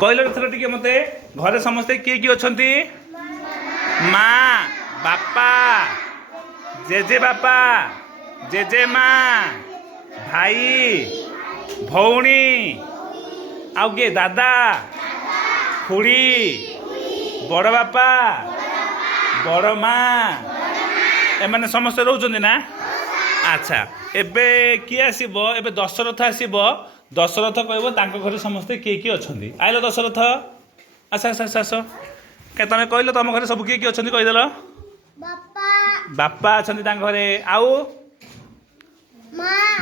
କହିଲ ଏଥର ଟିକେ ମତେ ଘରେ ସମସ୍ତେ କିଏ କିଏ ଅଛନ୍ତି? ମା, ବାପା, ଜେଜେ ବାପା, ଜେଜେ ମା, ଭାଇ, ଭଉଣୀ, ଆଉ କିଏ? ଦାଦା, ଖୁଡ଼ି, ବଡ଼ ବାପା, ବଡ଼ ମା, ଏମାନେ ସମସ୍ତେ ରହୁଛନ୍ତି ନା? ଆଚ୍ଛା, ଏବେ କିଏ ଆସିବ? ଏବେ ଦଶରଥ ଆସିବ। ଦଶରଥ କହିବ ତାଙ୍କ ଘରେ ସମସ୍ତେ କିଏ କିଏ ଅଛନ୍ତି। ଆଇଲ ଦଶରଥ, ଆସ ଆସ ଆସ ଆସ। ତମେ କହିଲ ତମ ଘରେ ସବୁ କିଏ କିଏ ଅଛନ୍ତି କହିଦେଲ। ବାପା ଅଛନ୍ତି ତାଙ୍କ ଘରେ, ଆଉ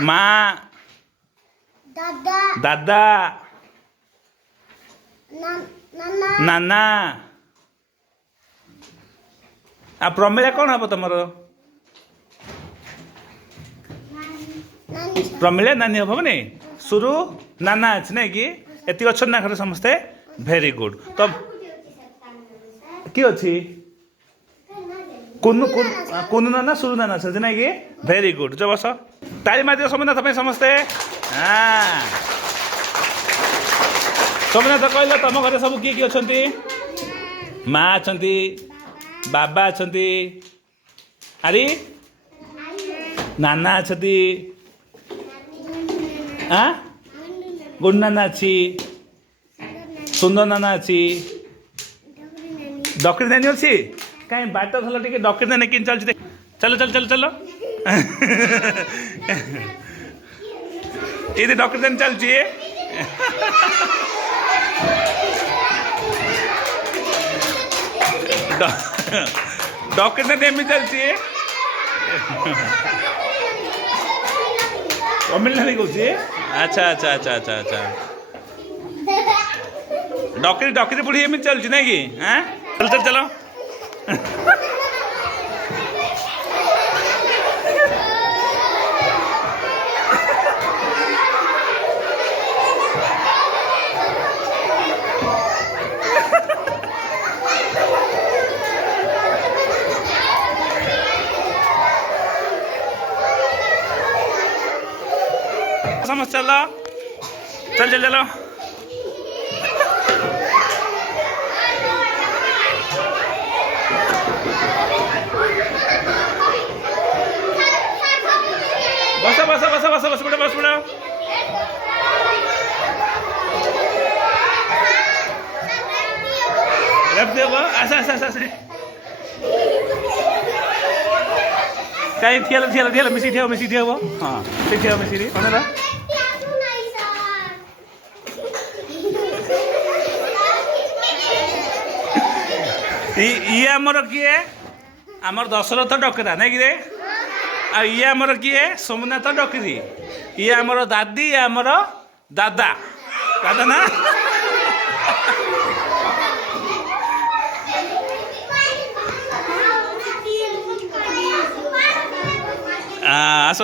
ମା, ଦାଦା, ନାନା। ଆଉ ପ୍ରମିଳା କ'ଣ ହବ ତମର? ପ୍ରମିଳା ନାନୀ ହବନି? ସୁରୁ ନାନା ଅଛି ନାଇଁ କି? ଏତିକି ଅଛନ୍ତି ନା ଘରେ ସମସ୍ତେ? Very good. ତ କିଏ ଅଛି? କୁନୁ ନାନା, ସୁରୁ ନାନା ଅଛନ୍ତି ନାଇଁ କି? Very good. ଯୋ ବସ, ତାଳି ମାରିଦିଅ ସୋମନାଥ ପାଇଁ ସମସ୍ତେ। ସୋମନାଥ କହିଲ ତମ ଘରେ ସବୁ କିଏ କିଏ ଅଛନ୍ତି? ମା ଅଛନ୍ତି, ବାବା ଅଛନ୍ତି, ଆରେ ନାନା ଅଛନ୍ତି, ଗୁଣ୍ଡ ନାନା ଅଛି, ସୁନ୍ଦର ନାନା ଅଛି, ଡକ୍ଟର ନାନୀ ଅଛି। କାହିଁ ବାଟ ଭଲ ଟିକେ ଡକ୍ଟର ନାନୀ କେମିତି ଚାଲୁଛି? ଚାଲ ଚାଲ ଚାଲ ଚାଲ। ଏଇଠି ଡକ୍ଟର ନାନୀ ଚାଲୁଛି। ଡକ୍ଟର ନାନୀ ଏମିତି ଚାଲିଛି। ଅମିଲ ନାନୀ କହୁଛି। ଆଚ୍ଛା ଆଚ୍ଛା ଆଚ୍ଛା ଆଚ୍ଛା ଆଚ୍ଛା। ଡକ୍ଟରୀ ବୁଢ଼ୀ ଏମିତି ଚାଲୁଛି ନାଇଁ କି? ଚାଲ ଚାଲ ଚାଲ। समझ चलो, चल चल चलो। बस बस बस बस बस बड़ा बस बड़ा। रख दे वो ऐसा ऐसा ऐसा। कहीं थियल थियल थियल मिसी थिया वो। हाँ ठीक है मिसी री कौन है? इए आमर किए? आमर दशरथ डकरा नहीं कि? ये आमर किए? सोमनाथ डकरी। ये आमर दादी, ये आमर दादा। दादा ना? आस